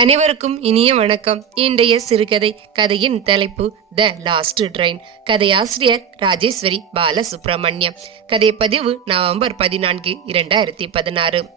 அனைவருக்கும் இனிய வணக்கம். இன்றைய சிறுகதை கதையின் தலைப்பு த லாஸ்ட் ட்ரெயின் கதையாசிரியர் ராஜேஸ்வரி பாலசுப்ரமணியம். கதை பதிவு நவம்பர் பதினான்கு இரண்டாயிரத்தி பதினாறு.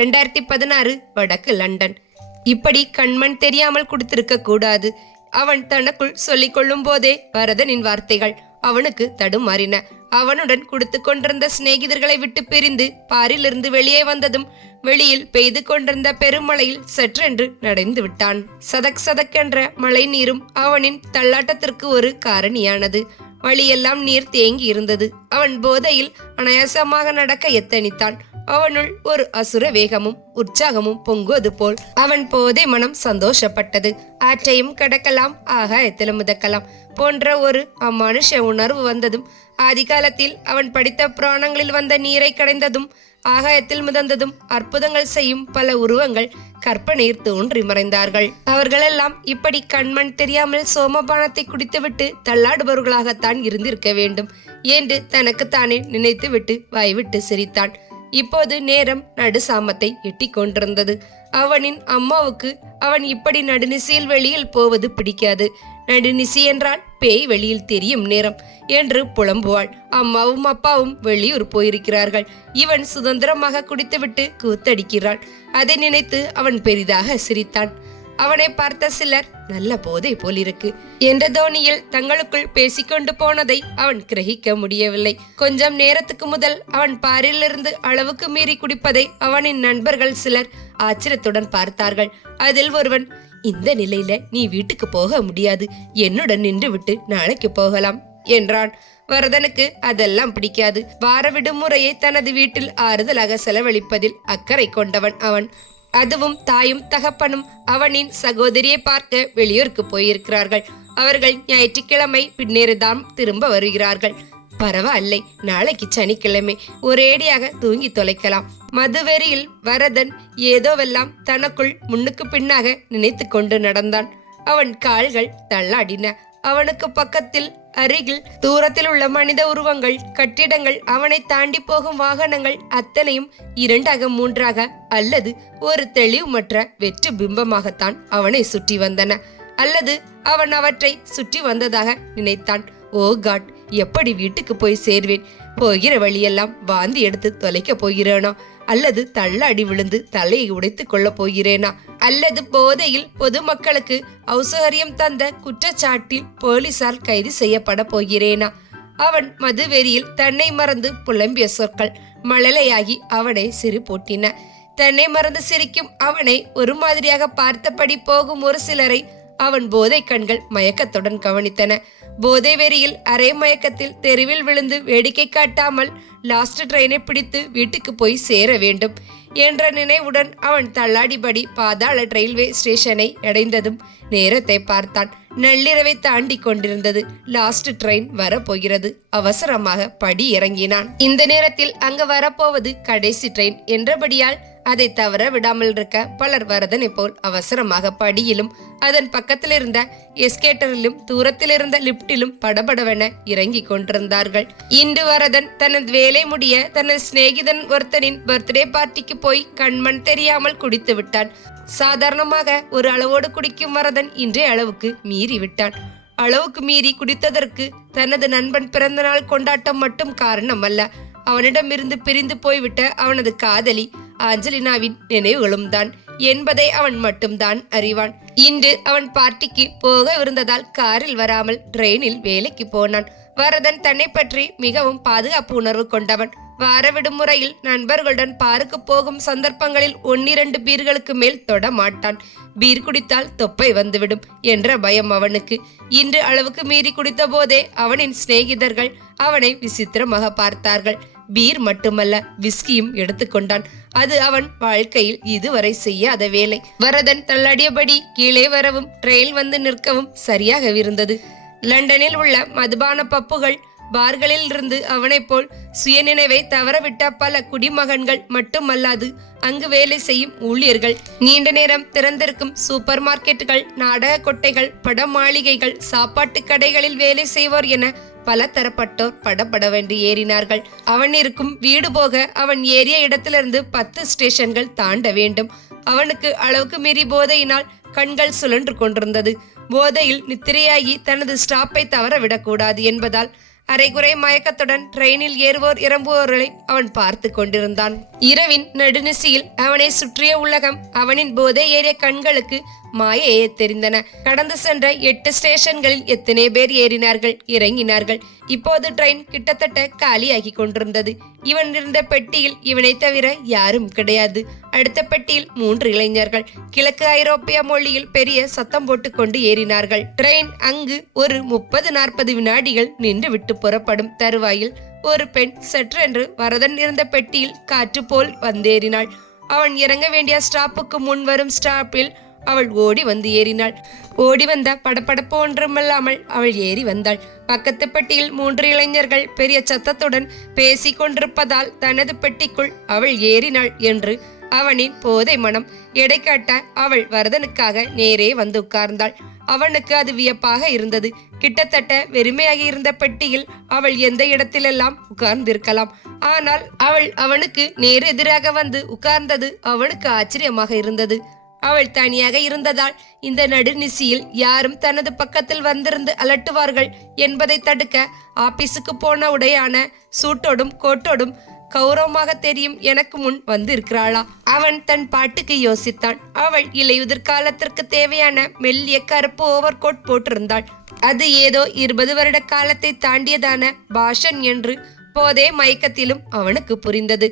ரெண்டாயிரத்தி பதினாறு வடக்கு லண்டன். இப்படி கண்மண் தெரியாமல் கொடுத்திருக்க கூடாது. அவன் தனக்குள் சொல்லிக் கொள்ளும் போதே வரதனின் வார்த்தைகள் அவனுக்கு தடுமாறின. அவனுடன் கொடுத்து கொண்டிருந்த சிநேகிதர்களை விட்டு பிரிந்து பாரிலிருந்து வெளியே வந்ததும் வெளியில் பெய்து கொண்டிருந்த பெருமழையில் சற்றென்று நடைந்து விட்டான். சதக் சதக்கென்ற மழை நீரும் அவனின் தள்ளாட்டத்திற்கு ஒரு காரணியானது. வழியெல்லாம் நீர் தேங்கி இருந்தது. அவன் போதையில் அனாயாசமாக நடக்க எத்தனித்தான். அவனுள் ஒரு அசுர வேகமும் உற்சாகமும் பொங்குவது போல் அவன் போதை மனம் சந்தோஷப்பட்டது. ஆற்றையும் கடக்கலாம் ஆகாயத்திலும் மிதக்கலாம். போன்ற ஒரு அம்மானுஷ உணர்வு வந்ததும் ஆதிகாலத்தில் அவன் படித்த புராணங்களில் வந்த நீரை கடைந்ததும் ஆகாயத்தில் மிதந்ததும் அற்புதங்கள் செய்யும் பல உருவங்கள் கற்பனையில் தோன்றி மறைந்தார்கள். அவர்களெல்லாம் இப்படி கண்மண் தெரியாமல் சோமபானத்தை குடித்துவிட்டு தள்ளாடுபவர்களாகத்தான் இருந்திருக்க வேண்டும் என்று தனக்குத்தானே நினைத்துவிட்டு வாய்விட்டு சிரித்தான். இப்போது நேரம் நடுசாமத்தை எட்டிக் கொண்டிருந்தது. அவனின் அம்மாவுக்கு அவன் இப்படி நடுநிசையில் வெளியில் போவது பிடிக்காது. நடுநிசி என்றால் பேய் வெளியில் தெரியும் நேரம். என்று புலம்புவாள். அம்மாவும் அப்பாவும் வெளியூர் போயிருக்கிறார்கள். இவன் சுதந்திரமாக குடித்துவிட்டு கூத்தடிக்கிறான் அதை நினைத்து அவன் பெரிதாக சிரித்தான். அவனை பார்த்த சிலர் நல்ல போதை போலிருக்கு. என்ற தோனியில் தங்களுக்குள் பேசிக்கொண்டு போனதை அவன் கிரகிக்க முடியவில்லை. கொஞ்சம் நேரத்துக்கு முதல் அவன் பாரிலிருந்து அளவுக்கு மீறி குடிப்பதை அவனின் நண்பர்கள் சிலர் ஆச்சரியத்துடன் பார்த்தார்கள். அதில் ஒருவன் இந்த நிலையில நீ வீட்டுக்கு போக முடியாது. என்னுடன் நின்று விட்டு நாளைக்கு போகலாம் என்றான். வரதனுக்கு அதெல்லாம் பிடிக்காது. வார விடுமுறையை தனது வீட்டில் ஆறுதலாக செலவழிப்பதில் அக்கறை கொண்டவன் அவன். அதுவும் தாயும் தகப்பனும் அவனின் சகோதரியை பார்க்க வெளியூருக்கு போயிருக்கிறார்கள். அவர்கள் ஞாயிற்றுக்கிழமை பின்னேறுதான் திரும்ப வருகிறார்கள். பரவாயில்லை. நாளைக்கு சனிக்கிழமை ஒரேடியாக தூங்கி தொலைக்கலாம். மதுவெறியில் வரதன் ஏதோவெல்லாம் தனக்குள் முன்னுக்கு பின்னாக நினைத்து கொண்டு நடந்தான். அவன் கால்கள் தள்ளாடின. அவனுக்கு பக்கத்தில் அருகில் தூரத்தில் உள்ள மனித உருவங்கள் கட்டிடங்கள் அவனை தாண்டி போகும் வாகனங்கள் அத்தனையும் இரண்டாக மூன்றாக அல்லது ஒரு தெளிவுமற்ற வெற்று பிம்பமாகத்தான் அவனை சுற்றி வந்தன. அல்லது அவன் அவற்றை சுற்றி வந்ததாக நினைத்தான். Oh God! எப்படி வீட்டுக்கு போய் சேர்வேன்? போகிற வழியெல்லாம் வாந்தி எடுத்து தொலைக்க போகிறேனோ? அல்லது தள்ளாடி விழுந்து தலையை உடைத்துக் கொள்ளப் போகிறேனா? அல்லது போதையில் பொதுமக்களுக்கு ஔசகரியம் தந்த குற்றச்சாட்டில் போலீசார் கைது செய்யப்பட போகிறேனா? அவன் மதுவெறியில் தன்னை மறந்து புலம்பிய சொற்கள் மழலையாகி அவனை சிறு போட்டின தன்னை மறந்து சிரிக்கும் அவனை ஒரு மாதிரியாக பார்த்தபடி போகும் ஒரு சிலரை அவன் போதை கண்கள் மயக்கத்துடன் கவனித்தன. போதை வெறியில் அரை மயக்கத்தில் தெருவில் விழுந்து வேடிக்கை காட்டாமல் லாஸ்ட் ட்ரெயினை பிடித்து வீட்டுக்கு போய் சேர வேண்டும் என்ற நினைவுடன் அவன் தள்ளாடிபடி பாதாள ரயில்வே ஸ்டேஷனை அடைந்ததும் நேரத்தை பார்த்தான். நள்ளிரவை தாண்டி கொண்டிருந்தது. லாஸ்ட் ட்ரெயின் வரப்போகிறது. அவசரமாக படி இறங்கினான் இந்த நேரத்தில் அங்கு வரப்போவது கடைசி ட்ரெயின் என்றபடியால் அதை தவற விடாமல் இருக்க பலர் வரதனை போல் அவசரமாக படியிலும் அதன் பக்கத்தில் இருந்த எஸ்கேட்டரிலும் தூரத்தில் இருந்த லிப்டிலும் படபடவென இறங்கி கொண்டிருந்தார்கள். இன்று வரதன் தனது வேலை முடிய தனது சிநேகிதன் ஒருத்தனின் பர்த்டே பார்ட்டிக்கு போய் கண்மண் தெரியாமல் குடித்து விட்டான். சாதாரணமாக ஒரு அளவோடு குடிக்கும் வரதன் இன்றைய அளவுக்கு மீறி விட்டான். அளவுக்கு மீறி குடித்ததற்கு தனது நண்பன் பிறந்தநாள் கொண்டாட்டம் மட்டும் காரணம் அல்ல அவனிடமிருந்து பிரிந்து போய்விட்ட அவனது காதலி ஆஞ்சலினாவின் நினைவுகளும் தான். என்பதை அவன் மட்டும்தான் அறிவான். இன்று அவன் பார்ட்டிக்கு போகவிருந்ததால் காரில் வராமல் ட்ரெயினில் வேலைக்கு போனான். வரதன் தன்னை பற்றி மிகவும் பாதுகாப்பு உணர்வு கொண்டவன். வார விடுமுறையில் நண்பர்களுடன் பாருக்கு போகும் சந்தர்ப்பங்களில் ஒன்னிரண்டு பீர்களுக்கு மேல் தொட மாட்டான். பீர் குடித்தால் தொப்பை வந்துவிடும் என்ற பயம் அவனுக்கு. இன்று அளவுக்கு மீறி குடித்த போதே அவனின் சிநேகிதர்கள் அவனை விசித்திரமாக பார்த்தார்கள். பீர் மட்டுமல்ல விஸ்கியும் எடுத்துக்கொண்டான் அது அவன் வாழ்க்கையில் இதுவரை செய்யாத வேலை. வரதன் தள்ளாடியபடி கீழே வரவும் ட்ரெயில் வந்து நிற்கவும் சரியாக இருந்தது. லண்டனில் உள்ள மதுபான பப்புகள் பார்களில் இருந்து அவனைப் போல் சுயநினைவை தவறவிட்ட பல குடிமகன்கள் மட்டுமல்லாது அங்கு வேலை செய்யும் ஊழியர்கள். நீண்ட நேரம் திறந்திருக்கும் சூப்பர் மார்க்கெட்டுகள் நாடக கொட்டைகள் பட மாளிகைகள் சாப்பாட்டு கடைகளில் வேலை செய்வோர் என பல தரப்பட்டோர் படப்படவென்று வேண்டி ஏறினார்கள். அவன் இருக்கும் வீடு போக அவன் ஏறிய இடத்திலிருந்து பத்து ஸ்டேஷன்கள் தாண்ட வேண்டும். அவனுக்கு அளவுக்கு மீறி போதையினால் கண்கள் சுழன்று கொண்டிருந்தது. போதையில் நித்திரையாகி தனது ஸ்டாப்பை தவற விடக்கூடாது என்பதால் அரைகுறை மயக்கத்துடன் ட்ரெயினில் ஏறுவோர் இறம்புவோர்களை அவன் பார்த்து கொண்டிருந்தான். இரவின் நடுநிசியில் அவனை சுற்றிய உலகம் அவனின் போதை ஏறிய கண்களுக்கு மாயையே தெரிந்தன. கடந்து சென்ற எட்டு ஸ்டேஷன்களில் எத்தனை பேர் ஏறினார்கள் இறங்கினார்கள். இப்போது ட்ரெயின் கிட்டத்தட்ட காலியாகி கொண்டிருந்தது. இவன் இருந்த பெட்டியில் இவனை தவிர யாரும் கிடையாது. அடுத்த பெட்டியில் மூன்று இளைஞர்கள். கிழக்கு ஐரோப்பிய மொழியில் பெரிய சத்தம் போட்டுக்கொண்டு ஏறினார்கள். ட்ரெயின் அங்கு ஒரு முப்பது நாற்பது வினாடிகள் நின்று விட்டு புறப்படும் தருவாயில் ஒரு பெண் சற்றென்று வரதன் இருந்த பெட்டியில் காற்று போல் வந்தேறினாள். அவன் இறங்க வேண்டிய ஸ்டாப்புக்கு முன் வரும் ஸ்டாப்பில் அவள் ஓடி வந்து ஏறினாள். ஓடி வந்த படப்படப்பு ஒன்றுமில்லாமல் அவள் ஏறி வந்தாள். பக்கத்து பெட்டியில் மூன்று இளைஞர்கள் பெரிய சத்தத்துடன் பேசிக் கொண்டிருப்பதால் தனது பெட்டிக்குள் அவள் ஏறினாள் என்று அவனின் போதை மனம் எடை காட்ட அவள் வரதனுக்காக நேரே வந்து உட்கார்ந்தாள். அவனுக்கு அது வியப்பாக இருந்தது. கிட்டத்தட்ட வெறுமையாகி இருந்த பெட்டியில் அவள் எந்த இடத்திலெல்லாம் உட்கார்ந்திருக்கலாம். ஆனால் அவள் அவனுக்கு நேரெதிராக வந்து உட்கார்ந்தது அவனுக்கு ஆச்சரியமாக இருந்தது. அவள் தனியாக இருந்ததால் இந்த நடுநிசியில் யாரும் தனது பக்கத்தில் வந்திருந்து அலட்டுவார்கள் என்பதை தடுக்க ஆபீஸுக்கு போன உடையான சூட்டோடும் கோட்டோடும் கௌரவமாக தெரியும் எனக்கு முன் வந்திருக்கிறாளா. அவன் தன் பாட்டுக்கு யோசித்தான். அவள் இலையுதிர் காலத்திற்கு தேவையான மெல்லிய கருப்பு ஓவர் கோட் போட்டிருந்தாள். அது ஏதோ இருபது வருட காலத்தை தாண்டியதான பாஷன் என்று போதே மயக்கத்திலும் அவனுக்கு புரிந்தது.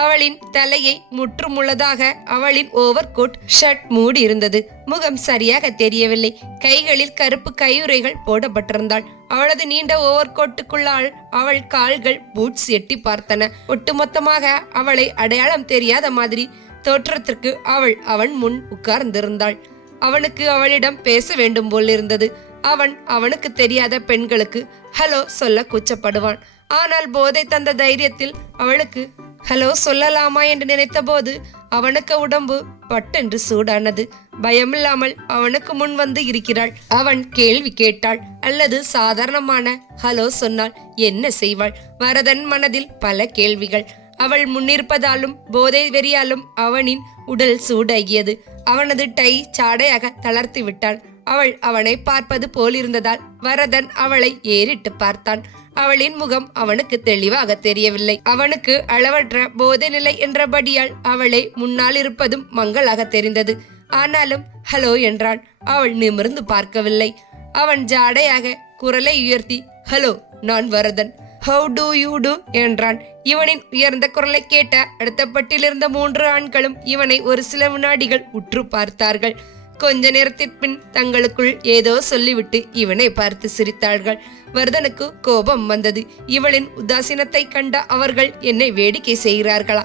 அவளின் தலையை முற்றுமுள்ளதாக அவளின் ஓவர் கோட் ஷர்ட் மூடி இருந்தது முகம் சரியாக தெரியவில்லை. கைகளில் கருப்பு கையுறைகள் போடப்பட்டிருந்தாள். அவளது நீண்ட ஓவர் கோட்டுக்குள்ளால் அவள் கால்கள் பூட்ஸ் எட்டி பார்த்தன. ஒட்டுமொத்தமாக அவளை அடையாளம் தெரியாத மாதிரி தோற்றத்திற்கு அவள் அவன் முன் உட்கார்ந்திருந்தாள். அவனுக்கு அவளிடம் பேச வேண்டும் போல் இருந்தது. அவன் அவனுக்கு தெரியாத பெண்களுக்கு ஹலோ சொல்ல கூச்சப்படுவான். ஆனால் போதை தந்த தைரியத்தில் அவளுக்கு ஹலோ சொல்லலாமா என்று நினைத்தபோது அவனுக்கு உடம்பு பட்டென்று சூடானது. பயமில்லாமல் அவனுக்கு முன் வந்து இருக்கிறாள். அவன் கேள்வி கேட்டாள். அல்லது சாதாரணமான ஹலோ சொன்னால் என்ன செய்வாள்? வரதன் மனதில் பல கேள்விகள். அவள் முன்னிருப்பதாலும் போதை வெறியாலும் அவனின் உடல் சூடாகியது. அவனது டை சாடையாக தளர்த்தி விட்டான் அவள் அவனை பார்ப்பது போலிருந்ததால் வரதன் அவளை ஏறிட்டு பார்த்தான். அவளின் முகம் அவனுக்கு தெளிவாக தெரியவில்லை. அவனுக்கு அளவற்ற போதை நிலை என்றபடியால் அவளை முன்னால் இருப்பதும் மங்களாக தெரிந்தது. ஆனாலும் ஹலோ என்றான். அவள் நிமிர்ந்து பார்க்கவில்லை. அவன் ஜாடையாக குரலை உயர்த்தி ஹலோ நான் Varadan. How do you do என்றான். இவனின் உயர்ந்த குரலை கேட்ட அடுத்தப்பட்டிலிருந்த மூன்று ஆண்களும் இவனை ஒரு சில வினாடிகள் உற்று பார்த்தார்கள். கொஞ்ச நேரத்திற்பின் தங்களுக்குள் ஏதோ சொல்லிவிட்டு இவனை பார்த்து சிரித்தார்கள். வர்தனுக்கு கோபம் வந்தது. இவளின் உதாசீனத்தை கண்ட அவர்கள் என்னை வேடிக்கை செய்கிறார்களா?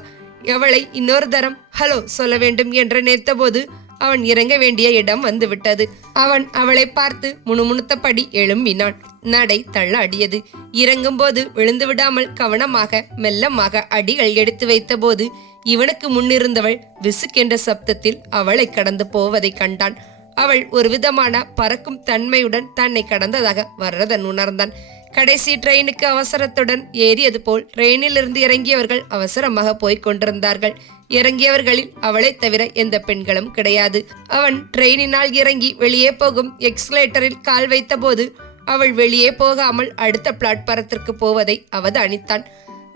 அவளை இன்னொரு தரம் ஹலோ சொல்ல வேண்டும் என்று நினைத்தபோது அவன் இறங்க வேண்டிய இடம் வந்துவிட்டது. அவன் அவளை பார்த்து முணுமுணுத்தபடி எழும்பினான். நடை தள்ளாடியது. இறங்கும்போது விழுந்து விடாமல் கவனமாக மெல்லமாக அடிகள் எடுத்து வைத்தபோது இவனுக்கு முன்னிருந்தவள் விசுக்கென்ற சப்தத்தில் அவளை கடந்து போவதை கண்டான். அவள் ஒரு விதமான பறக்கும் தன்மையுடன் தன்னை கடந்ததாக வரதன் உணர்ந்தான். கடைசி ட்ரெயினுக்கு அவசரத்துடன் ஏறியது போல் ட்ரெயினிலிருந்து இறங்கியவர்கள் அவசரமாக போய்க் கொண்டிருந்தார்கள். இறங்கியவர்களில் அவளை தவிர எந்த பெண்களும் கிடையாது. அவன் ட்ரெயினினால் இறங்கி வெளியே போகும் எக்ஸ்கலேட்டரில் கால் வைத்தபோது அவள் வெளியே போகாமல் அடுத்த பிளாட்பாரத்திற்கு போவதை அவதானித்தான்.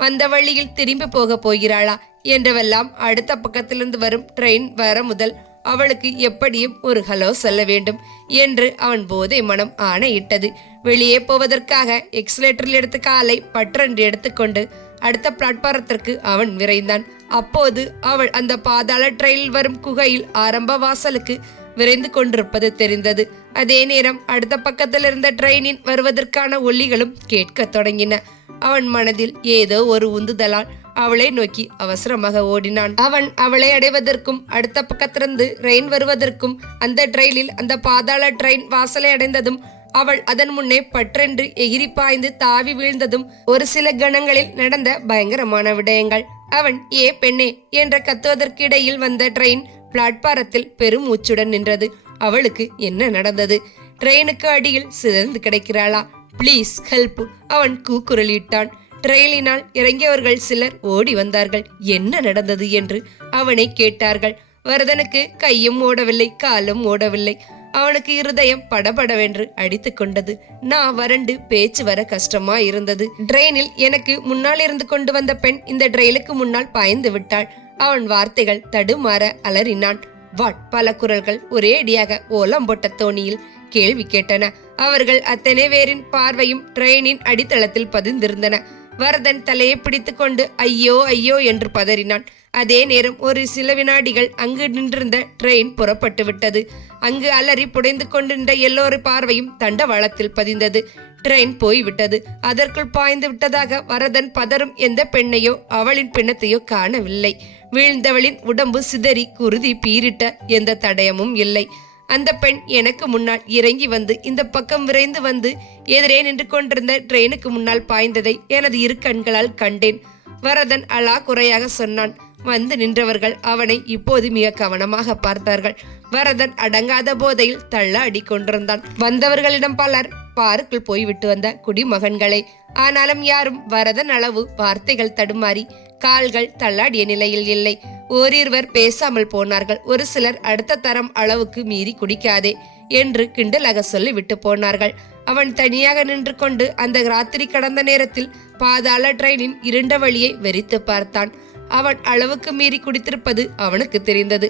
வந்த வழியில் திரும்பி போக போகிறாளா? என்றவெல்லாம் அடுத்த பக்கத்திலிருந்து வரும் ட்ரெயின் வர முதல் அவளுக்கு எப்படியும் ஒரு ஹலோ சொல்ல வேண்டும் என்று அவன் போதை மனம் ஆணையிட்டது. வெளியே போவதற்காக எக்ஸலேட்டரில் எடுத்த காலை பற்றென்று எடுத்துக்கொண்டு அடுத்த பிளாட்பாரத்திற்கு அவன் விரைந்தான். அப்போது அவள் அந்த பாதாள ட்ரெயினில் வரும் குகையில் ஆரம்ப வாசலுக்கு விரைந்து கொண்டிருப்பது தெரிந்தது. அதே நேரம் அடுத்த பக்கத்தில் இருந்த ட்ரெயினின் வருவதற்கான ஒல்லிகளும் கேட்கத் தொடங்கின. அவன் மனதில் ஏதோ ஒரு உந்துதலால் அவளை நோக்கி அவசரமாக ஓடினான். அவன் அவளை அடைவதற்கும் அடுத்த பக்கத்திலிருந்து ரெயின் வருவதற்கும் அந்த ட்ரெயினில் அந்த பாதாள ட்ரெயின் வாசலை அடைந்ததும் அவள் அதன் முன்னே பற்றென்று எகிரி பாய்ந்து தாவி வீழ்ந்ததும் ஒரு சில கணங்களில் நடந்த பயங்கரமான விடயங்கள். அவன் ஏ பெண்ணே என்ற கத்துவதற்கிடையில் வந்த ட்ரெயின் பிளாட்பாரத்தில் பெருமூச்சுடன் நின்றது. அவளுக்கு என்ன நடந்தது? ட்ரெயினுக்கு அடியில் சிதந்து கிடைக்கிறாளா? ப்ளீஸ் ஹெல்ப் அவன் கூக்குரலிட்டான். ட்ரெயிலினால் இறங்கியவர்கள் சிலர் ஓடி வந்தார்கள். என்ன நடந்தது? என்று அவனை கேட்டார்கள். வரதனுக்கு கையும் ஓடவில்லை காலும் ஓடவில்லை. அவனுக்கு இருதயம் படபடவென்று அடித்து கொண்டது. நான் வறண்டு பேச்சு வர கஷ்டமா இருந்தது. ட்ரெயினில் எனக்கு முன்னால் இருந்து கொண்டு வந்த பெண் இந்த ட்ரெயிலுக்கு முன்னால் பாய்ந்து விட்டாள். அவன் வார்த்தைகள் தடுமாற அலறினான். வாட்? பல குரல்கள் ஒரேடியாக ஓலம் போட்ட தோணியில் கேள்வி கேட்டன. அவர்கள் அத்தனை பேரின் பார்வையும் ட்ரெயினின் அடித்தளத்தில் பதிந்திருந்தன. வரதன் தலையை பிடித்துக்கொண்டு ஐயோ ஐயோ என்று பதறினான். அதே நேரம் ஒரு சில வினாடிகள் அங்கு நின்றிருந்த ட்ரெயின் புறப்பட்டு விட்டது. அங்கு அலறி புடைந்து கொண்டிருந்த எல்லோரு பார்வையும் தண்டவாளத்தில் பதிந்தது. ட்ரெயின் போய்விட்டது. அதற்குள் பாய்ந்து விட்டதாக வரதன் பதறும் எந்த பெண்ணையோ அவளின் பிணத்தையோ காணவில்லை. வீழ்ந்தவளின் உடம்பு சிதறி குருதி பீரிட்ட எந்த தடயமும் இல்லை. அந்த பெண் எனக்கு முன்னால் இறங்கி வந்து இந்த பக்கம் விரைந்து வந்து எதிரே நின்று கொண்டிருந்த ட்ரெயினுக்கு முன்னால் பாய்ந்ததை எனது இரு கண்களால் கண்டேன். வரதன் அலா குறையாக சொன்னான். வந்து நின்றவர்கள் அவனை இப்போது மிக கவனமாக பார்த்தார்கள். வரதன் அடங்காத போதையில் தள்ளாடி கொண்டிருந்தான். வந்தவர்களிடம் பலர் பாருக்குள் போய்விட்டு வந்த குடிமகன்களை. ஆனாலும் யாரும் வரதன் அளவு வார்த்தைகள் தடுமாறி கால்கள் தள்ளாடிய நிலையில் இல்லை. ஓரிருவர் பேசாமல் போனார்கள். ஒரு சிலர் அடுத்த தரம் அளவுக்கு மீறி குடிக்காதே என்று கிண்டலாக சொல்லிவிட்டு போனார்கள். அவன் தனியாக நின்று கொண்டு அந்த ராத்திரி கடந்த நேரத்தில் பாதாள ட்ரெயினின் இருண்ட வழியை வெறித்து பார்த்தான். அவன் அளவுக்கு மீறி குடித்திருப்பது அவனுக்கு தெரிந்தது.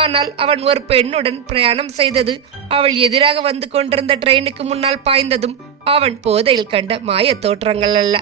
ஆனால் அவன் ஒரு பெண்ணுடன் பிரயாணம் செய்தது அவள் எதிராக வந்து கொண்டிருந்த ட்ரெயினுக்கு முன்னால் பாய்ந்ததும் அவன் போதையில் கண்ட மாயத் தோற்றங்கள் அல்ல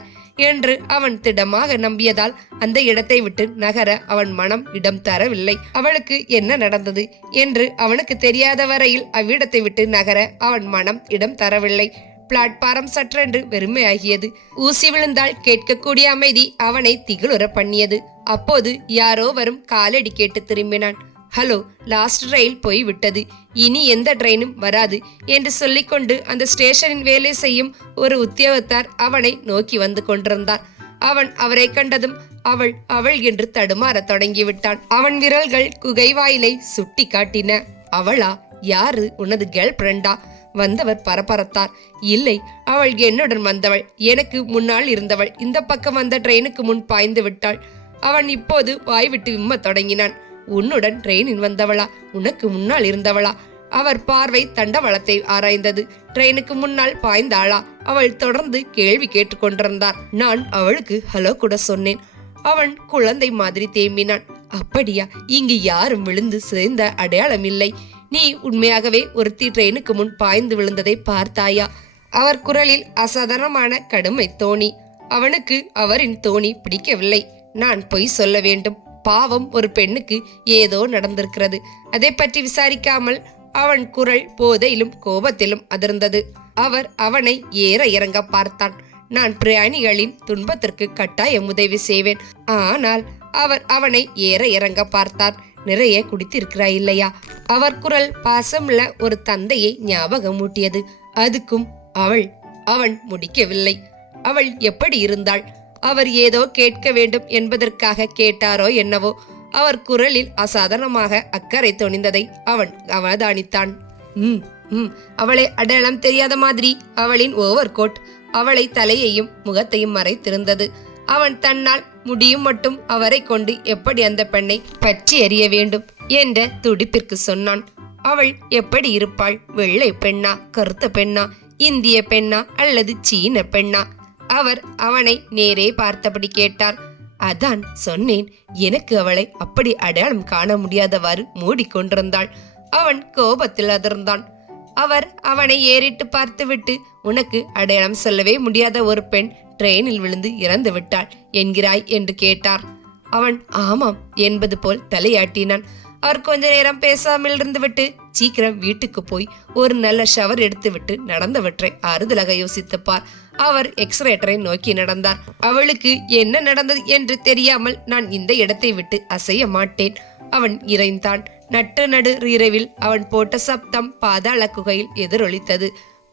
என்று அவன் திடமாக நம்பியதால் அந்த இடத்தை விட்டு நகர அவன் மனம் இடம் தரவில்லை. அவளுக்கு என்ன நடந்தது என்று அவனுக்கு தெரியாத வரையில் அவ்விடத்தை விட்டு நகர அவன் மனம் இடம் தரவில்லை. பிளாட்பாரம் சற்றென்று வெறுமையாகியது. ஊசி விழுந்தால் கேட்கக்கூடிய அமைதி அவனை திகிலுற பண்ணியது. அப்போது யாரோ வரும் காலடி கேட்டு திரும்பினான். ஹலோ லாஸ்ட் ரயில் போய் விட்டது. இனி எந்த ட்ரெயினும் வராது என்று சொல்லிக்கொண்டு அந்த ஸ்டேஷனில் வேலை செய்யும் ஒரு உத்தியோகத்தார் அவனை நோக்கி வந்து கொண்டிருந்தார் அவன் அவரை கண்டதும் அவள் அவள் என்று தடுமாறத் தொடங்கிவிட்டான். அவன் விரல்கள் குகை வாயிலை சுட்டி காட்டின அவளா? யாரு? உனது கேர்ள் ஃப்ரெண்டா? வந்தவர் பரபரத்தார் இல்லை அவள் என்னுடன் வந்தவள். எனக்கு முன்னால் இருந்தவள். இந்த பக்கம் வந்த ட்ரெயினுக்கு முன் பாய்ந்து விட்டாள். அவன் இப்போது வாய்விட்டு விம்மத் தொடங்கினான். உன்னுடன் ட்ரெயினில் வந்தவளா? உனக்கு முன்னால் இருந்தவளா? அவர் பார்வை தண்டவளத்தை ஆராய்ந்தது. ட்ரெயினுக்கு முன்னால் பாய்ந்தாளா? அவள் தொடர்ந்து கேள்வி கேட்டுக்கொண்டிருந்தார் நான் அவளுக்கு ஹலோ கூட சொன்னேன். அவன் குழந்தை மாதிரி தேம்பினான். அப்படியா? இங்கு யாரும் விழுந்து சேர்ந்த அடையாளம் இல்லை. நீ உண்மையாகவே ஒருத்தி ட்ரெயினுக்கு முன் பாய்ந்து விழுந்ததை பார்த்தாயா? அவர் குரலில் அசாதாரணமான கடுமை தோணி. அவனுக்கு அவரின் தோணி பிடிக்கவில்லை. நான் பொய் சொல்ல வேண்டும். பாவம் ஒரு பெண்ணுக்கு ஏதோ நடந்திருக்கிறது. அதை பற்றி விசாரிக்காமல் அவன் குரல் போதையிலும் கோபத்திலும் அதிர்ந்தது. அவர் அவனை ஏற இறங்க பார்த்தான். நான் பிரயாணிகளின் துன்பத்திற்கு கட்டாயம் உதவி செய்வேன். ஆனால் அவர் அவனை ஏற இறங்க பார்த்தார் நிறைய குடித்திருக்கிறாய் இல்லையா? அவர் குரல் பாசமுள்ள ஒரு தந்தையை ஞாபகம் ஊட்டியது அதுக்கும் அவள் அவன் முடிக்கவில்லை. அவள் எப்படி இருந்தாள்? அவர் ஏதோ கேட்க வேண்டும் என்பதற்காக கேட்டாரோ என்னவோ? அவர் குரலில் அசாதாரணமாக அக்கறை துணிந்ததை அவன் அவதானித்தான். ம் ம் அவளை அடையாளம் தெரியாத மாதிரி அவளின் ஓவர் கோட் அவளை தலையையும் முகத்தையும் மறைத்திருந்தது. அவன் தன்னால் முடியும் மட்டும் அவரை கொண்டு எப்படி அந்த பெண்ணை பற்றி எறிய வேண்டும் என்ற துடிப்பிற்கு சொன்னான். அவள் எப்படி இருப்பாள்? வெள்ளை பெண்ணா? கருத்த பெண்ணா? இந்திய பெண்ணா? அல்லது சீன பெண்ணா? அவர் அவனை நேரே பார்த்தபடி கேட்டார். அதான் சொன்னேன் எனக்கு அவளை அப்படி அடையாளம் காண முடியாதவாறு மூடிக்கொண்டிருந்தாள் அவன் கோபத்தில் அதிர்ந்தான். அவர் அவனை ஏறிட்டு பார்த்துவிட்டு உனக்கு அடையாளம் சொல்லவே முடியாத ஒரு பெண் ட்ரெயினில் விழுந்து இறந்து விட்டாள் என்கிறாய் என்று கேட்டார். அவன் ஆமாம் என்பது போல் தலையாட்டினான். அவர் கொஞ்ச நேரம் பேசாமல் இருந்துவிட்டு சீக்கிரம் வீட்டுக்கு போய் ஒரு நல்ல ஷவர் எடுத்துவிட்டு நடந்தவற்றை ஆறுதலாக யோசித்துப்பார். அவர் எக்ஸ்ரேட்டரை நோக்கி நடந்தார். அவளுக்கு என்ன நடந்தது என்று தெரியாமல் நான் இந்த இடத்தை விட்டு அசைய மாட்டேன் அவன் இறைந்தான். நட்டு நடு இரவில் அவன் போட்ட சப்தம் பாதாள குகையில் எதிரொலித்தது.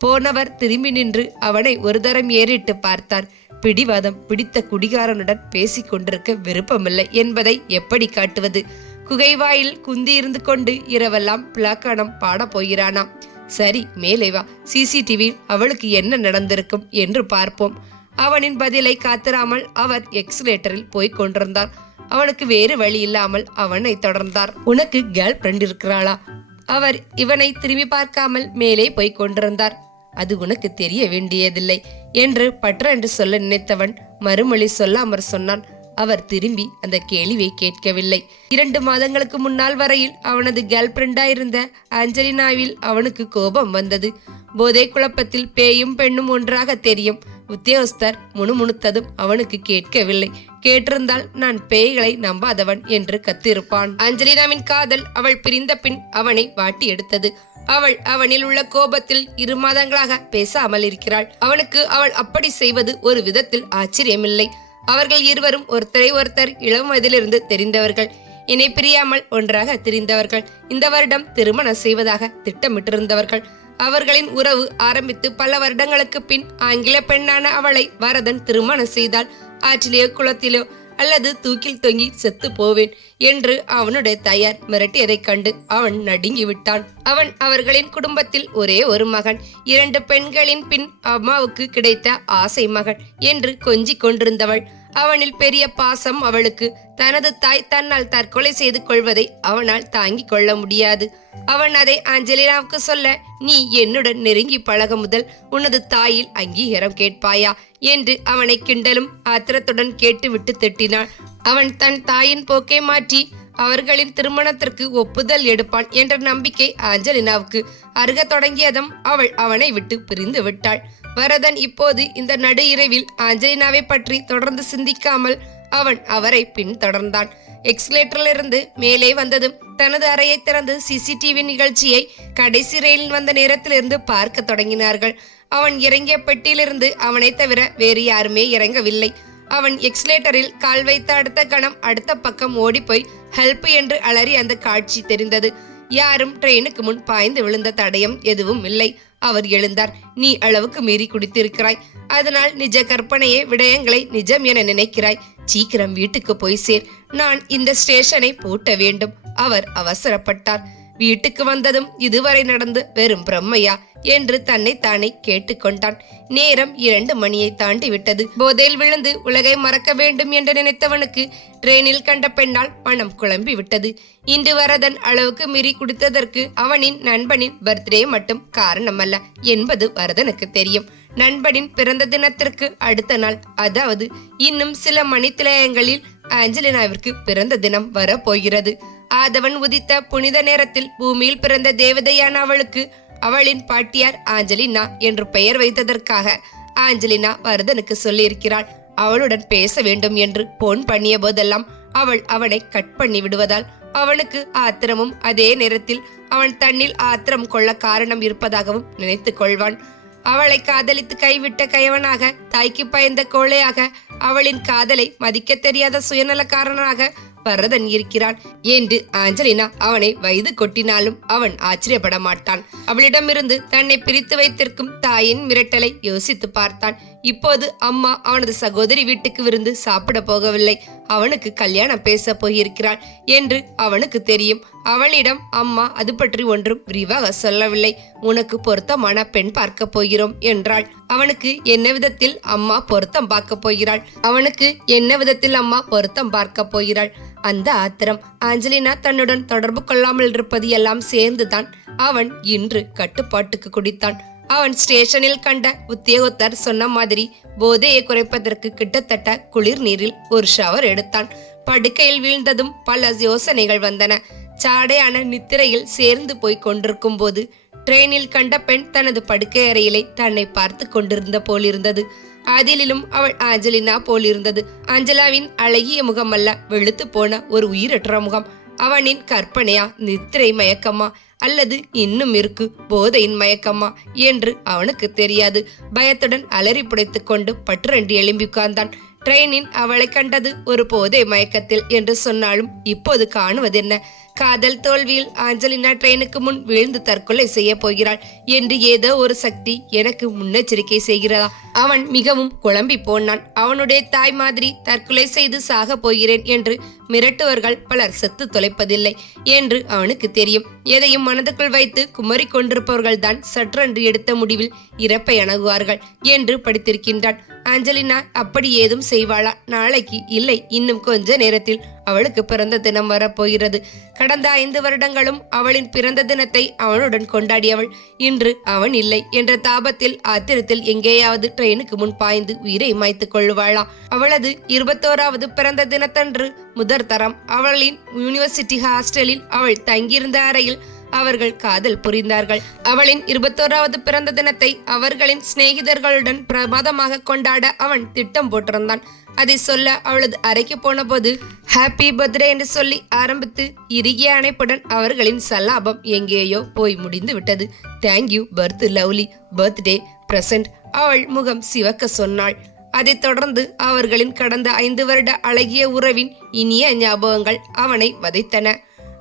போனவர் திரும்பி நின்று அவனை ஒரு தரம் ஏறிட்டு பார்த்தார். பிடிவாதம் பிடித்த குடிகாரனுடன் பேசிக் கொண்டிருக்க விருப்பமில்லை என்பதை எப்படி காட்டுவது? குகைவாயில் குந்தியிருந்து கொண்டு இரவெல்லாம் பிளாக்கானம் பாடப் போகிறானாம். சரி மேலே வா. சிசிடிவியில் அவளுக்கு என்ன நடந்திருக்கும் என்று பார்ப்போம். அவனின் பதிலை காத்திராமல் அவர் எக்ஸிலேட்டரில் போய் கொண்டிருந்தார். அவனுக்கு வேறு வழி இல்லாமல் அவனை தொடர்ந்தார். உனக்கு கேர்ள் ஃப்ரெண்ட் இருக்கிறாளா? அவர் இவனை திரும்பி பார்க்காமல் மேலே போய் கொண்டிருந்தார். அது உனக்கு தெரிய வேண்டியதில்லை என்று பற்றென்று சொல்ல நினைத்தவன் மறுமொழி சொல்லாமற் சொன்னான். அவர் திரும்பி அந்த கேள்வியை கேட்கவில்லை. இரண்டு மாதங்களுக்கு முன்னால் வரையில் அவனது கேர்ள் ஃப்ரெண்டா அஞ்சலினாவில் அவனுக்கு கோபம் வந்தது. போதை குழப்பத்தில் பேயும் பெண்ணும் ஒன்றாக தெரியும். உத்தியோகஸ்தர் முணுமுணுத்ததும் அவனுக்கு கேட்கவில்லை. கேட்டிருந்தால் நான் பேய்களை நம்பாதவன் என்று கத்திருப்பான் அஞ்சலினாவின் காதல் அவள் பிரிந்த பின் அவனை வாட்டி எடுத்தது. அவள் அவனில் உள்ள கோபத்தில் இரு மாதங்களாக பேசாமல் இருக்கிறாள். அவனுக்கு அவள் அப்படி செய்வது ஒரு விதத்தில் ஆச்சரியமில்லை. அவர்கள் இருவரும் ஒருத்தரை ஒருத்தர் இளம் வயதிலிருந்து தெரிந்தவர்கள். இணை பிரியாமல் ஒன்றாக தெரிந்தவர்கள். இந்த வருடம் திருமணம் செய்வதாக திட்டமிட்டிருந்தவர்கள். அவர்களின் உறவு ஆரம்பித்து பல வருடங்களுக்கு பின் ஆங்கில பெண்ணான அவளை வரதன் திருமணம் செய்தால் ஆற்றிலேயோ குளத்திலோ அல்லது தூக்கில் தொங்கி செத்து போவேன் என்று அவனுடைய தயார் மிரட்டியதைக் கண்டு அவன் நடுங்கி விட்டான் அவன் அவர்களின் குடும்பத்தில் ஒரே ஒரு மகன் இரண்டு பெண்களின் பின் அம்மாவுக்கு கிடைத்த ஆசை மகன் என்று கொஞ்சிக் கொண்டிருந்தவள். அவனில் பெரிய பாசம் அவளுக்கு. தனது தாய் தன்னால் தற்கொலை செய்து கொள்வதை அவனால் தாங்கிக் கொள்ள முடியாது. அவன் அதை அஞ்சலினாவுக்கு சொல்ல நீ என்னுடன் நெருங்கி பழக முதல் உனது தாயில் அங்கீகாரம் கேட்பாயா? என்று அவனை கிண்டலும் ஆத்திரத்துடன் கேட்டுவிட்டு திட்டினாள். அவன் தன் தாயின் போக்கை மாற்றி அவர்களின் திருமணத்திற்கு ஒப்புதல் எடுப்பான் என்ற நம்பிக்கை ஆஞ்சலினாவுக்கு. அருகத் தொடங்கியதும் அவள் அவனை விட்டு பிரிந்து விட்டாள். வரதன் இப்போது இந்த நடு இரவில் ஆஞ்சலினாவை பற்றி தொடர்ந்து சிந்திக்காமல் அவன் அவரை பின்தொடர்ந்தான். எக்ஸ்லேட்டரிலிருந்து மேலே வந்ததும் தனது அறையை திறந்து சிசிடிவி நிகழ்ச்சியை கடைசி ரயிலில் வந்த நேரத்திலிருந்து பார்க்க தொடங்கினார்கள். அவன் இறங்கிய பெட்டியிலிருந்து அவனை தவிர வேறு யாருமே இறங்கவில்லை. அவன் எக்ஸ்லேட்டரில் கால் வைத்த அடுத்த கணம் அடுத்த பக்கம் ஓடிப்போய் ஹெல்ப் என்று அலறி அந்த காட்சி தெரிந்தது. யாரும் ட்ரெயினுக்கு முன் பாய்ந்து விழுந்த தடயம் எதுவும் இல்லை. அவர் எழுந்தார் நீ அளவுக்கு மீறி குடித்திருக்கிறாய். அதனால் நிஜ கற்பனையே விடயங்களை நிஜம் என நினைக்கிறாய். சீக்கிரம் வீட்டுக்கு போய் சேர். நான் இந்த ஸ்டேஷனை பூட்ட வேண்டும். அவர் அவசரப்பட்டார். வீட்டுக்கு வந்ததும் இதுவரை நடந்து வெறும் பிரம்மையா என்று தன்னை தானே கேட்டுக்கொண்டான். நேரம் இரண்டு மணியை தாண்டி விட்டது. போதையில் விழுந்து உலகை மறக்க வேண்டும் என்று நினைத்தவனுக்கு ட்ரெயினில் கண்ட பெண்ணால் மனம் குழம்பி விட்டது. இன்று வரதன் அளவுக்கு மீறி குடித்ததற்கு அவனின் நண்பனின் பர்த்டே மட்டும் காரணமல்ல என்பது வரதனுக்கு தெரியும். நண்பனின் பிறந்த தினத்திற்கு அடுத்த நாள் அதாவது இன்னும் சில மணித்திலயங்களில் ஆஞ்சலினாவிற்கு பிறந்த தினம் வரப்போகிறது. ஆதவன் உதித்த புனித நேரத்தில் பூமியில் பிறந்த தேவதையான அவளுக்கு அவளின் பாட்டியார் ஆஞ்சலினா என்று பெயர் வைத்ததற்காக ஆஞ்சலினா வரதனுக்கு சொல்லியிருக்கிறாள். அவளுடன் பேச வேண்டும் என்று போன் பண்ணிய போதெல்லாம் அவள் அவனை கட் பண்ணி விடுவதால் அவனுக்கு ஆத்திரமும் அதே நேரத்தில் அவன் தன்னில் ஆத்திரம் கொள்ள காரணம் இருப்பதாகவும் நினைத்துக் கொள்வான். அவளை காதலித்து கைவிட்ட கைவனாக தாய்க்கு பயந்த கோழையாக அவளின் காதலை மதிக்க தெரியாத சுயநலக்காரனாக பரதன் இருக்கிறான். என்று ஆஞ்சலினா அவனை வயது கொட்டினாலும் அவன் ஆச்சரியப்பட மாட்டான். அவளிடமிருந்து தன்னை பிரித்து வைத்திருக்கும் தாயின் மிரட்டலை யோசித்து பார்த்தான். இப்போது அம்மா அவனது சகோதரி வீட்டுக்கு விருந்து சாப்பிட போகவில்லை. அவனுக்கு கல்யாணம் பேச போயிருக்கிறாள் என்று அவனுக்கு தெரியும். அவளிடம் அம்மா அது பற்றி ஒன்றும் விரிவாக சொல்லவில்லை. உனக்கு பொருத்தமான பெண் பார்க்க போகிறோம் என்றாள். அவனுக்கு என்ன விதத்தில் அம்மா பொருத்தம் பார்க்க போகிறாள்? அவனுக்கு என்ன விதத்தில் அம்மா பொருத்தம் பார்க்க போகிறாள்? அந்த ஆத்திரம். ஆஞ்சலினா தன்னுடன் தொடர்பு கொள்ளாமல் இருப்பது எல்லாம் சேர்ந்துதான் அவன் இன்று கட்டுப்பாட்டுக்கு குடித்தான். அவன் ஸ்டேஷனில் கண்ட உத்தியோகத்தர் சொன்ன மாதிரி போதையை குறைப்பதற்கு கிட்டத்தட்ட குளிர் நீரில் ஒரு ஷவர் எடுத்தான். படுக்கையில் வீழ்ந்ததும் பல யோசனைகள் வந்தன. சாடையான நித்திரையில் சேர்ந்து போய் கொண்டிருக்கும் போது ட்ரெயினில் கண்ட பெண் தனது படுக்கை அறையிலே தன்னை பார்த்து கொண்டிருந்த போலிருந்தது. அதிலும் அவள் ஆஞ்சலினா போலிருந்தது. அஞ்சலாவின் அழகிய முகம் அல்ல வெளுத்து போன ஒரு உயிரற்ற முகம். அவனின் கற்பனையா நித்திரை மயக்கமா? அல்லது இன்னும் இருக்கு போதையின் மயக்கமா? என்று அவனுக்கு தெரியாது. பயத்துடன் அலறி புடைத்துக் கொண்டு பற்றுரண்டி எழும்பி உட்கார்ந்தான். ட்ரெயினின் அவளை கண்டது ஒரு போதை மயக்கத்தில் என்று சொன்னாலும் இப்போது காணுவதென்ன? காதல் தோல்வியில் ஆஞ்சலினா ட்ரெயினுக்கு முன் வீழ்ந்து தற்கொலை செய்ய போகிறாள் என்று ஏதோ ஒரு சக்தி எனக்கு முன்னெச்சரிக்கை செய்கிறதா? அவன் மிகவும் குழம்பி போனான். அவனுடைய தாய் மாதிரி தற்கொலை செய்து சாக போகிறேன் என்று மிரட்டுவர்கள் பலர் செத்து தொலைப்பதில்லை என்று அவனுக்கு தெரியும். எதையும் மனதுக்குள் வைத்து குமரிக் கொண்டிருப்பவர்கள்தான் சற்றென்று எடுத்த முடிவில் இறப்பை அணுகுவார்கள் என்று படித்திருக்கின்றான். அஞ்சலினா அப்படி ஏதும் செய்வாளா? நாளைக்கு இல்லை இன்னும் கொஞ்ச நேரத்தில் அவளுக்கு பிறந்த தினம் வரப்போகிறது. கடந்த ஐந்து வருடங்களும் அவளின் பிறந்த தினத்தை அவனுடன் கொண்டாடியவள். இன்று அவன் இல்லை என்ற தாபத்தில் ஆத்திரத்தில் எங்கேயாவது ட்ரெயினுக்கு முன் பாய்ந்து உயிரை மாய்த்துக் கொள்ளுவாளா? அவளது இருபத்தோராவது பிறந்த தினத்தன்று முதற் தரம் அவளின் யூனிவர்சிட்டி ஹாஸ்டலில் அவள் தங்கியிருந்த அறையில் அவர்கள் காதல் புரிந்தார்கள். அவளின் இருபத்தோராவது பிறந்த தினத்தை அவர்களின் சிநேகிதர்களுடன் பிரமாதமாக கொண்டாட அவன் திட்டம் போட்டிருந்தான். அதை சொல்ல அவளது அறைக்கு போனபோது ஹாப்பி பர்த்டே என்று சொல்லி ஆரம்பித்து இறுகிய அணைப்புடன் அவர்களின் சல்லாபம் எங்கேயோ போய் முடிந்து விட்டது. Thank you birth lovely birthday present அவள் முகம் சிவக்க சொன்னாள். அதைத் தொடர்ந்து அவர்களின் கடந்த ஐந்து வருட அழகிய உறவின் இனிய ஞாபகங்கள் அவனை வதைத்தன.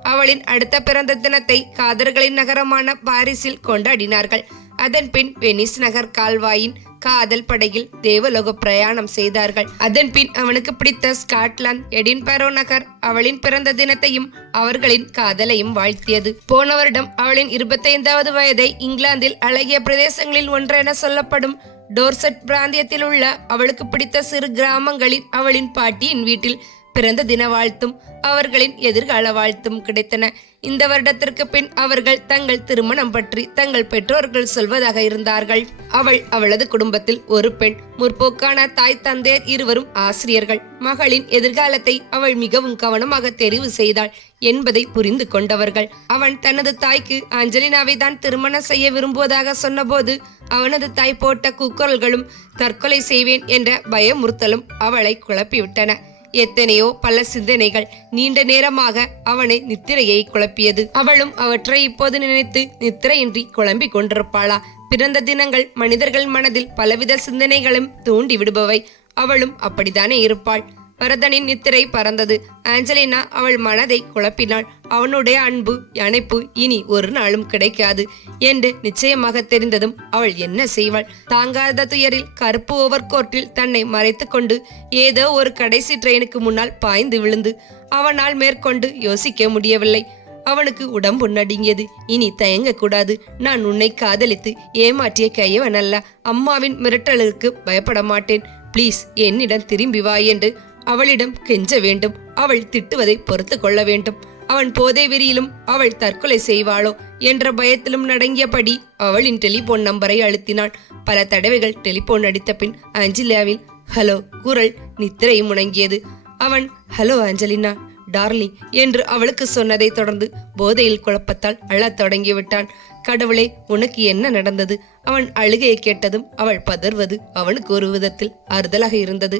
அவளின் அடுத்த பிறந்த தினத்தை காதர்களின் நகரமான பாரிஸில் கொண்டாடினார்கள். அதன் பின் வெனிஸ் நகர் கால்வாயின் காதல் படையில் தேவலோக பிரயாணம் செய்தார்கள். அதன் பின் அவனுக்கு பிடித்த ஸ்காட்லாந்து எடின்பரோ நகர் அவளின் பிறந்த தினத்தையும் அவர்களின் காதலையும் வாழ்த்தியது. போன வருடம் அவளின் இருபத்தைந்தாவது வயதை இங்கிலாந்தில் அழகிய பிரதேசங்களில் ஒன்றென சொல்லப்படும் டோர்செட் பிராந்தியத்தில் உள்ள அவளுக்கு பிடித்த சிறு கிராமங்களில் அவளின் பாட்டியின் வீட்டில் பிறந்த தின வாழ்த்தும் அவர்களின் எதிர்கால வாழ்த்தும் கிடைத்தன. இந்த வருடத்திற்கு பின் அவர்கள் தங்கள் திருமணம் பற்றி தங்கள் பெற்றோர்கள் சொல்வதாக இருந்தார்கள். அவள் அவளது குடும்பத்தில் ஒரு பெண் முற்போக்கான தாய் தந்தையர் இருவரும் ஆசிரியர்கள். மகளின் எதிர்காலத்தை அவள் மிகவும் கவனமாக தெரிவு செய்தாள் என்பதை புரிந்து கொண்டவர்கள். அவன் தனது தாய்க்கு அஞ்சலினாவை தான் திருமணம் செய்ய விரும்புவதாக சொன்னபோது அவனது தாய் போட்ட கூக்குரல்களும் தற்கொலை செய்வேன் என்ற பயமுறுத்தலும் அவளை குழப்பிவிட்டன. எத்தனையோ பல சிந்தனைகள் நீண்ட நேரமாக அவனை நித்திரையை குழப்பியது. அவளும் அவற்றை இப்போது நினைத்து நித்திரையின்றி குழம்பிக் கொண்டிருப்பாளா? பிறந்த தினங்கள் மனிதர்கள் மனதில் பலவித சிந்தனைகளும் தூண்டி விடுபவை அவளும் அப்படித்தானே இருப்பாள். பரதனின் நித்திரை பறந்தது. ஆஞ்சலினா அவள் மனதை குழப்பினாள். அவனுடைய அன்பு அணைப்பு இனி ஒரு நாளும் கிடைக்காது என்று நிச்சயமாக தெரிந்ததும் அவள் என்ன செய்வாள்? தாங்காத துயரில் கருப்பு ஓவர் கோர்ட்டில் தன்னை மறைத்து கொண்டு ஏதோ ஒரு கடைசி ட்ரெயினுக்கு முன்னால் பாய்ந்து விழுந்து அவனால் மேற்கொண்டு யோசிக்க முடியவில்லை. அவனுக்கு உடம்பு நடுங்கியது. இனி தயங்கக்கூடாது. நான் உன்னை காதலித்து ஏமாற்றிய கையவன் அல்ல. அம்மாவின் மிரட்டலுக்கு பயப்பட மாட்டேன். ப்ளீஸ் என்னிடம் திரும்பி வா என்று அவளிடம் கெஞ்ச வேண்டும். அவள் திட்டுவதை பொறுத்து கொள்ள வேண்டும். அவன் போதை வெறியிலும் அவள் தற்கொலை செய்வாளோ என்ற பயத்திலும் நடங்கியபடி அவளின் டெலிபோன் நம்பரை அழுத்தினாள். பல தடவைகள் டெலிபோன் அடித்த பின் அஞ்சலியாவில் ஹலோ குரல் நித்திரை முணங்கியது அவன் ஹலோ அஞ்சலினா டார்லிங் என்று அவளுக்கு சொன்னதை தொடர்ந்து போதையில் குழப்பத்தால் அழத் தொடங்கிவிட்டான். கடவுளே உனக்கு என்ன நடந்தது? அவன் அழுகையை கேட்டதும் அவள் பதறுவது அவனுக்கு ஒரு விதத்தில் ஆறுதலாக இருந்தது.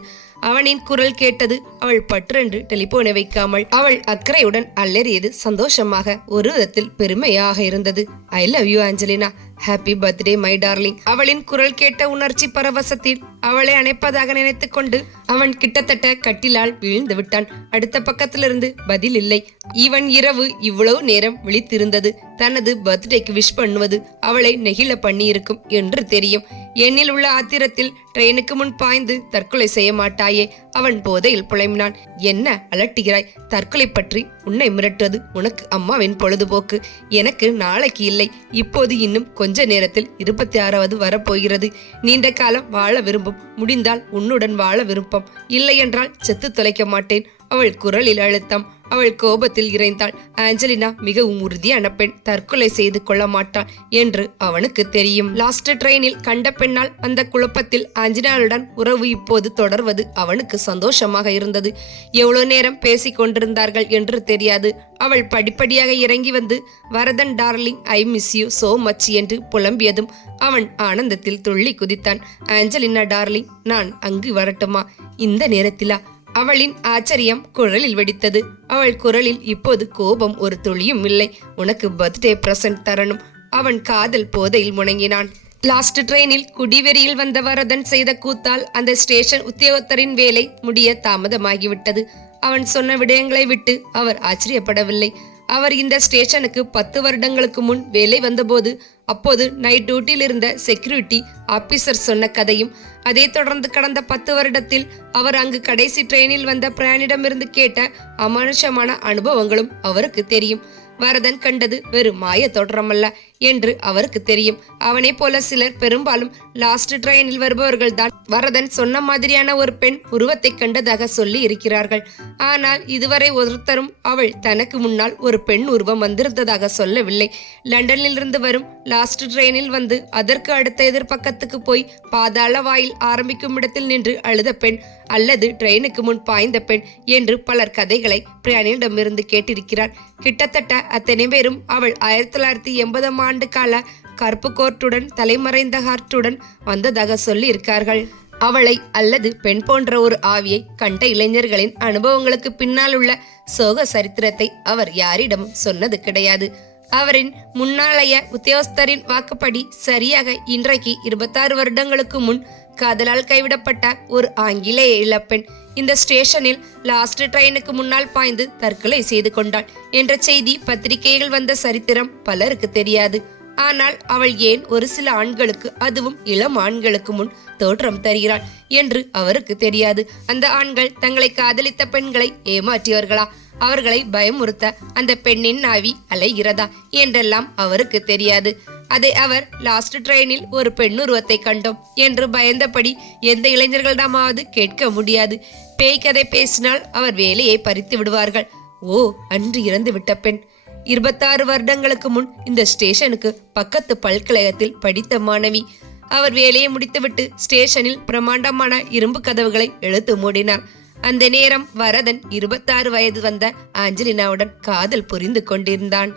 அவனின் குரல் கேட்டது அவள் பற்றென்று டெலிபோனை வைக்காமல் அவள் அக்கறையுடன் அல்லறியது சந்தோஷமாக. ஒரு விதத்தில் பெருமையாக இருந்தது. I love you Angelina happy birthday my darling அவளின் குரல் கேட்ட உணர்ச்சி பரவசத்தில் அவளை அணைப்பதாக நினைத்துக் கொண்டு அவன் கிட்டத்தட்ட கட்டிலால் வீழ்ந்து விட்டான். அடுத்த பக்கத்திலிருந்து பதில் இல்லை. இவன் இரவு இவ்வளவு நேரம் விழித்திருந்தது. தனது பர்த்டேக்கு விஷ் பண்ணுவது அவளை நெகிழ பண்ணியிருக்கும் என்று தெரியும். எண்ணில் உள்ள ஆத்திரத்தில் ட்ரெயினுக்கு முன் பாய்ந்து தற்கொலை செய்ய மாட்டாயே. அவன் போதையில் புலம்பினான். என்ன அலட்டுகிறாய்? தற்கொலை பற்றி உன்னை மிரட்டுவது உனக்கு அம்மாவின் பொழுதுபோக்கு. எனக்கு நாளைக்கு இல்லை. இப்போது இன்னும் கொஞ்ச நேரத்தில் இருபத்தி ஆறாவது வரப்போகிறது. நீண்ட காலம் வாழ விரும்பும். முடிந்தால் உன்னுடன் வாழ விருப்பம். இல்லையென்றால் செத்து தொலைக்க மாட்டேன். அவள் குரலில் அழுத்தம். அவள் கோபத்தில் இறைந்தாள். ஆஞ்சலினா மிகவும் உறுதியான பெண். தற்கொலை செய்து கொள்ள மாட்டாள் என்று அவனுக்கு தெரியும். லாஸ்ட் ட்ரெயினில் கண்ட பெண்ணால் அந்த குழப்பத்தில் ஆஞ்சலினாளுடன் உறவு இப்போது தொடர்வது அவனுக்கு சந்தோஷமாக இருந்தது. எவ்வளவு நேரம் பேசிக் கொண்டிருந்தார்கள் என்று தெரியாது. அவள் படிப்படியாக இறங்கி வந்து Varadan darling I miss you so much என்று புலம்பியதும் அவன் ஆனந்தத்தில் துள்ளி குதித்தான். ஆஞ்சலினா டார்லிங் நான் அங்கு வரட்டுமா? இந்த நேரத்திலா? அவளின் ஆச்சரியம் குரலில் வெடித்தது. அவள் குரலில் இப்போது கோபம் ஒரு துளியும் இல்லை. உனக்கு பர்த்டே பிரசன்ட் தரணும். அவன் காதல் போதையில் முணங்கினான். லாஸ்ட் ட்ரெயினில் குடிவெறியில் வந்த வரதன் செய்த கூத்தால் அந்த ஸ்டேஷன் உத்தியோகத்தரின் வேலை முடிய தாமதமாகிவிட்டது. அவன் சொன்ன விடயங்களை விட்டு அவர் ஆச்சரியப்படவில்லை. அவர் இந்த ஸ்டேஷனுக்கு பத்து வருடங்களுக்கு முன் வேலை வந்தபோது அப்போது நைட் டியூட்டியில் இருந்த செக்யூரிட்டி ஆபீசர் சொன்ன கதையும் அதை தொடர்ந்து கடந்த பத்து வருடத்தில் அவர் அங்கு கடைசி ட்ரெயினில் வந்த பிராணிடமிருந்து கேட்ட அமானுஷமான அனுபவங்களும் அவருக்கு தெரியும். வரதன் கண்டது வெறும் மாய தோற்றமல்ல என்று அவருக்கு தெரியும். அவனை போல சிலர் பெரும்பாலும் லாஸ்ட் ட்ரெயினில் வருபவர்கள் தான் வரதன் சொன்ன மாதிரியான ஒரு பெண் உருவத்தை கண்டதாக சொல்லி இருக்கிறார்கள். ஆனால் இதுவரை ஒருத்தரும் அவள் தனக்கு முன்னால் ஒரு பெண் உருவம் வந்திருந்ததாக சொல்லவில்லை. லண்டனிலிருந்து வரும் லாஸ்ட் ட்ரெயினில் வந்து அதற்கு அடுத்த எதிர்பக்கத்துக்கு போய் பாதாள வாயில் ஆரம்பிக்கும் இடத்தில் நின்று அழுத பெண் அல்லது ட்ரெயினுக்கு முன் பாய்ந்த பெண் என்று பலர் கதைகளை பிரியாணியிடமிருந்து கேட்டிருக்கிறார். கிட்டத்தட்ட அத்தனை பேரும் அவள் ஆயிரத்தி தொள்ளாயிரத்தி எண்பதாம் ஆண்டு கால கருப்பு கோர்ட்டுடன் தலைமறைந்த ஹார்ட்டுடன் வந்ததாக சொல்லி இருக்கார்கள் அவளை அல்லது பெண் போன்ற ஒரு ஆவியை கண்ட இளைஞர்களின் அனுபவங்களுக்கு பின்னால் உள்ள சோக சரித்திரத்தை அவர் யாரிடமும் சொன்னது கிடையாது. அவரின் முன்னாளைய உத்தியோகஸ்தரின் வாக்குப்படி சரியாக இன்றைக்கு இருபத்தாறு வருடங்களுக்கு முன் காதலால் கைவிடப்பட்ட ஒரு ஆங்கிலேய இளப்பெண். இந்த ஸ்டேஷனில் லாஸ்ட் ட்ரெயினுக்கு முன்னால் பாய்ந்து தற்கொலை செய்து கொண்டாள் என்ற செய்தி பத்திரிகைகள் வந்த சரித்திரம் பலருக்கு தெரியாது. ஆனால் அவள் ஏன் ஒரு சில ஆண்களுக்கு அதுவும் இளம் ஆண்களுக்கு முன் தோற்றம் தருகிறாள் என்று அவருக்கு தெரியாது. அந்த ஆண்கள் தங்களை காதலித்த பெண்களை ஏமாற்றியவர்களா? அவர்களை பயமுறுத்த அந்த பெண்ணின் நாவி அலைகிறதா என்றெல்லாம் அவருக்கு தெரியாது. அதை அவர் லாஸ்ட் ட்ரெயினில் ஒரு பெண்ணுருவத்தை கண்டோம் என்று பயந்தபடி எந்த இளைஞர்களிடமாவது கேட்க முடியாது. பேய்கதை பேசினால் அவர் வேலையை பறித்து விடுவார்கள். ஓ அன்று இறந்து விட்ட பெண். இருபத்தாறு வருடங்களுக்கு முன் இந்த ஸ்டேஷனுக்கு பக்கத்து பல்கலைக்கழகத்தில் படித்த மாணவி. அவர் வேலையை முடித்துவிட்டு ஸ்டேஷனில் பிரம்மாண்டமான இரும்பு கதவுகளை எழுத்து மூடினார். அந்த நேரம் வரதன் இருபத்தாறு வயது வந்த ஆஞ்சலினாவுடன் காதல் புரிந்து கொண்டிருந்தான்.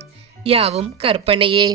யாவும் கற்பனையே.